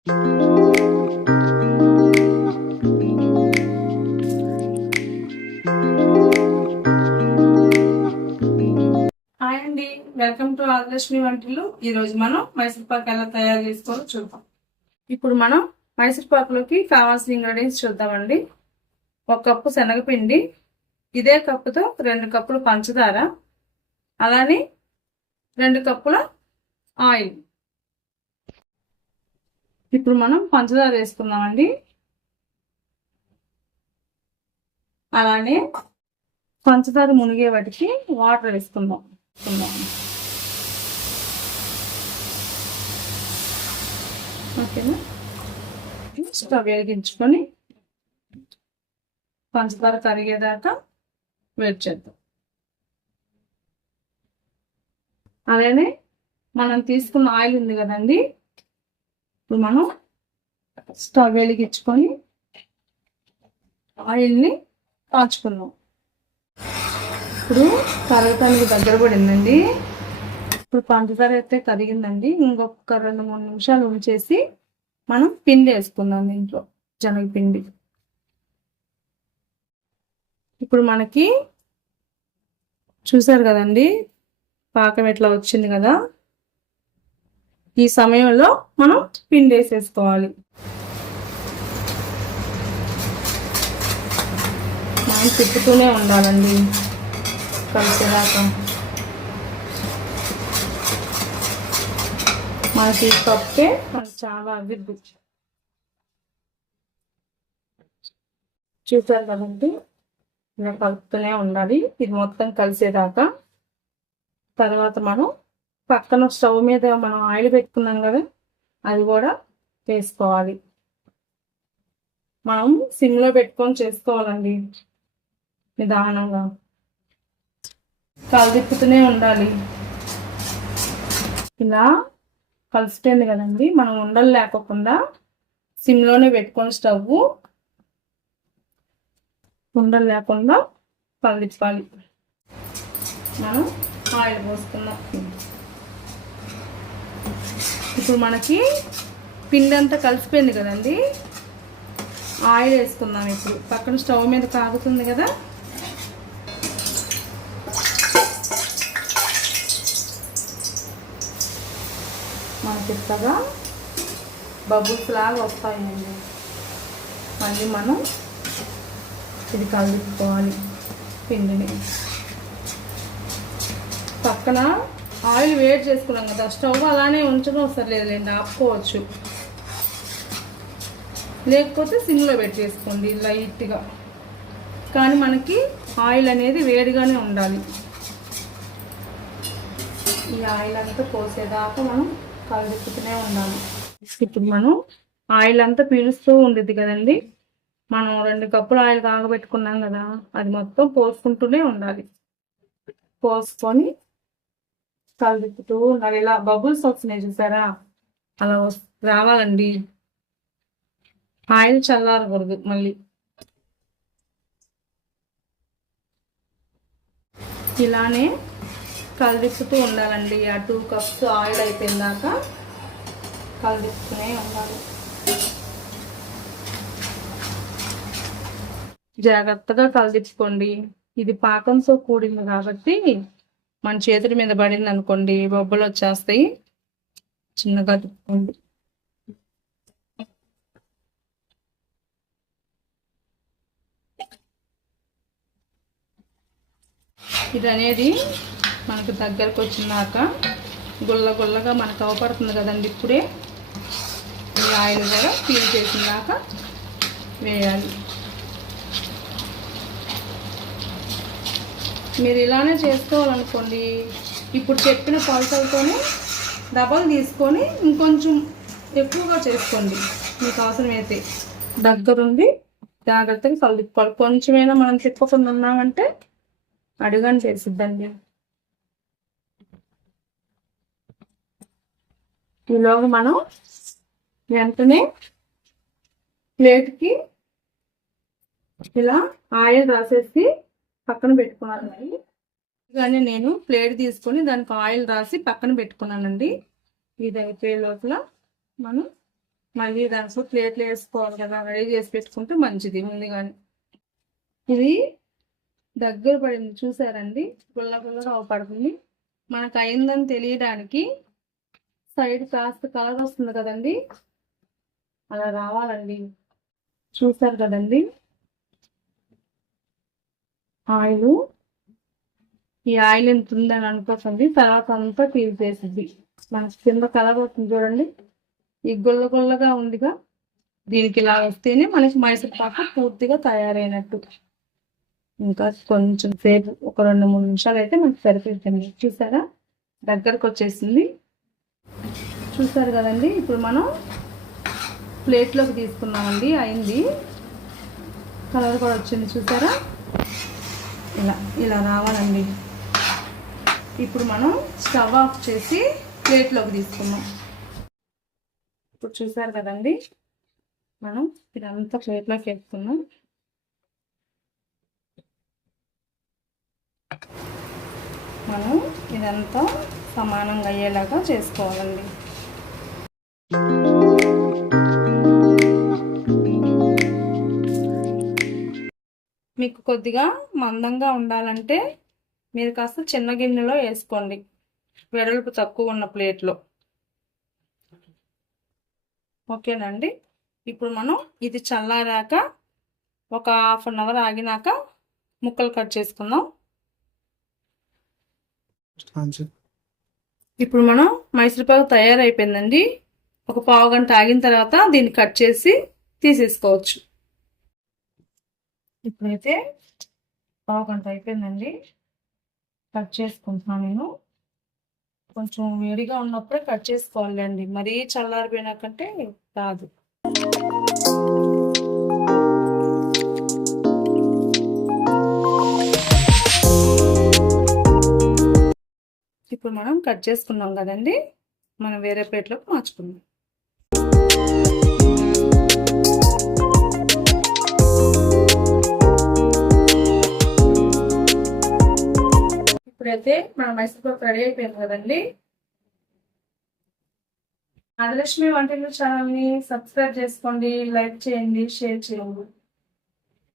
Hi అండి, welcome to Adilakshmi వంటలు. ఈరోజు మనం మైసూర్ పాక్ ఎలా తయారు చేసుకోవాలో చూద్దాం. ఇప్పుడు మనం మైసూర్ పాక్లోకి కావాల్సిన ఇంగ్రీడియంట్స్ చూద్దామండి. 1 కప్పు శనగపిండి, ఇదే కప్పుతో 2 కప్పులు పంచదార, అలానే 2 కప్పుల ఆయిల్. ఇప్పుడు మనం పంచదార వేసుకుందామండి. అలానే పంచదార మునిగే వాటికి వాటర్ వేసుకుందాం. ఓకేనా, స్టవ్ వెలిగించుకొని పంచదార కరిగేదాకా వెయిట్ చేద్దాం. అలానే మనం తీసుకున్న ఆయిల్ ఉంది కదండి, ఇప్పుడు మనం స్టవ్ వెలిగించుకొని ఆయిల్ని కాచుకుందాం. ఇప్పుడు కరగటానికి దగ్గర పడిందండి. ఇప్పుడు పంచదార అయితే కరిగిందండి. ఇంకొక 2-3 నిమిషాలు ఉంచేసి మనం పిండి వేసుకుందాం దీంట్లో, శనగపిండి. ఇప్పుడు మనకి చూసారు కదండి పాకం ఎట్లా వచ్చింది కదా. ఈ సమయంలో మనం పిండి వేసేసుకోవాలి. మనం తిప్పుతూనే ఉండాలండి కలిసేదాకా. మనకి కప్కే మనకి చాలా అభివృద్ధి. చూసారు కదండి, ఇలా కలుపుతూనే ఉండాలి ఇది మొత్తం కలిసేదాకా. తర్వాత మనం పక్కన స్టవ్ మీద మనం ఆయిల్ పెట్టుకున్నాం కదా, అది కూడా వేసుకోవాలి. మనం సిమ్లో పెట్టుకొని చేసుకోవాలండి, నిదానంగా కలుపుతూనే ఉండాలి. ఇలా కలిసిపోయింది కదండి, మనం ఉండలు లేకోకుండా సిమ్లోనే పెట్టుకొని స్టవ్ ఉండలు లేకుండా కలుపుకోవాలి. మనం ఆయిల్ పోసుకుందాం. ఇప్పుడు మనకి పిండి అంతా కలిసిపోయింది కదండి, ఆయిల్ వేసుకుందాం. ఇప్పుడు పక్కన స్టవ్ మీద కాగుతుంది కదా, మనకి ఇట్లాగా బబుల్స్ లాగా వస్తాయండి. మళ్ళీ మనం ఇది కలుపుకోవాలి పిండిని. పక్కన ఆయిల్ వేడి చేసుకున్నాం కదా, స్టవ్ అలానే ఉంచడం అవసరం లేదులేండి, ఆపుకోవచ్చు. లేకపోతే సిమ్లో పెట్టేసుకోండి లైట్గా. కానీ మనకి ఆయిల్ అనేది వేడిగానే ఉండాలి. ఈ ఆయిల్ అంతా పోసేదాకా మనం కలుపుతూనే ఉండాలి. ఇప్పుడు మనం ఆయిల్ అంతా పీలుస్తూ ఉండేది కదండి, మనం 2 కప్పులు ఆయిల్ కాగబెట్టుకున్నాం కదా, అది మొత్తం పోసుకుంటూనే ఉండాలి. పోసుకొని కలుపుతూ ఉండాలి. ఇలా బబుల్స్ వస్తున్నాయి చూసారా, అలా రావాలండి. ఆయిల్ చల్లారకూడదు. మళ్ళీ ఇలానే కలుపుతూ ఉండాలండి. ఆ 2 కప్స్ ఆయిల్ అయిపోయిందాక కలుపుతూనే ఉండాలి. జాగ్రత్తగా కలుపుకోండి. ఇది పాకంతో కూడింది కాబట్టి మన చేతుల మీద పడింది అనుకోండి బొబ్బలు వచ్చేస్తాయి. చిన్నగా తిప్పుకోండి. ఇది అనేది మనకు దగ్గరకు వచ్చినాక గుల్ల గుల్లగా మనకు అవపడుతుంది కదండి. ఇప్పుడే ఈ ఆయిల్ కూడా పీల్ చేసినాక వేయాలి. మీరు ఇలానే చేసుకోవాలనుకోండి, ఇప్పుడు చెప్పిన కొలతలతోనే డబల్ తీసుకొని ఇంకొంచెం ఎక్కువగా చేసుకోండి. మీకు అవసరమైతే దగ్గరుండి జాగ్రత్తగా కలుపుకోవాలి. కొంచెమైనా మనం తిప్పకుండా ఉన్నామంటే అడుగని చేసిద్దండి. ఈలోగా మనం వెంటనే ప్లేట్కి ఇలా ఆయిల్ రాసేసి పక్కన పెట్టుకున్నానండి. కానీ నేను ప్లేట్ తీసుకొని దానికి ఆయిల్ రాసి పక్కన పెట్టుకున్నానండి. ఇది అయిపోయే లోపల మనం మళ్ళీ దాంట్లో ప్లేట్లు వేసుకోవాలి కదా, రెడీ చేసి పెట్టుకుంటే మంచిది ముందుగానే. ఇది దగ్గర పడింది చూసారండి, పుల్ల పుల్లగా పడుతుంది. మనకు అయిందని తెలియడానికి సైడ్ కాస్త కలర్ వస్తుంది కదండి, అలా రావాలండి. చూసారు కదండి ఆయిల్. ఈ ఆయిల్ ఎంత ఉందని అనుకోకండి, తర్వాత అంతా తీసేసింది. మన కింద కలర్ వస్తుంది చూడండి, ఈ గుల్ల గుల్లగా ఉందిగా, దీనికి ఇలా వస్తేనే మనకి మైసూర్ పాకు పూర్తిగా తయారైనట్టు. ఇంకా కొంచెం సేపు, ఒక 2-3 నిమిషాలు అయితే మనకి సరిపోతుంది. చూసారా దగ్గరకు వచ్చేసింది, చూసారు కదండి. ఇప్పుడు మనం ప్లేట్లోకి తీసుకున్నామండి, అయింది. కలర్ కూడా వచ్చింది చూసారా, ఇలా ఇలా రావాలండి. ఇప్పుడు మనం స్టవ్ ఆఫ్ చేసి ప్లేట్లోకి తీసుకున్నాం. ఇప్పుడు చూసారు కదండి, మనం ఇదంతా ప్లేట్లోకి వేసుకున్నాం. మనం ఇదంతా సమానంగా అయ్యేలాగా చేసుకోవాలండి. మీకు కొద్దిగా మందంగా ఉండాలంటే మీరు కాస్త చిన్న గిన్నెలో వేసుకోండి, వెడల్పు తక్కువ ఉన్న ప్లేట్లో. ఓకేనండి. ఇప్పుడు మనం ఇది చల్లారాక ఒక 1/2 అవర్ ఆగినాక ముక్కలు కట్ చేసుకుందాం. ఇప్పుడు మనం మైసూర్పాకు తయారైపోయిందండి. ఒక 1/2 గంట ఆగిన తర్వాత దీన్ని కట్ చేసి తీసేసుకోవచ్చు. ఇప్పుడైతే 1/2 గంట అయిపోయిందండి, కట్ చేసుకుంటున్నాను నేను. కొంచెం వేడిగా ఉన్నప్పుడే కట్ చేసుకోవాలండి, మరీ చల్లారిపోయినాకంటే రాదు. ఇప్పుడు మనం కట్ చేసుకున్నాం కదండి, మనం వేరే ప్లేట్లోకి మార్చుకుందాం. ఇప్పుడైతే మన మైసూర్పాకు రెడీ అయిపోయింది కదండి. ఆదిలక్ష్మి వంటిల్లు ఛానల్ని సబ్స్క్రైబ్ చేసుకోండి, లైక్ చేయండి, షేర్ చేయండి.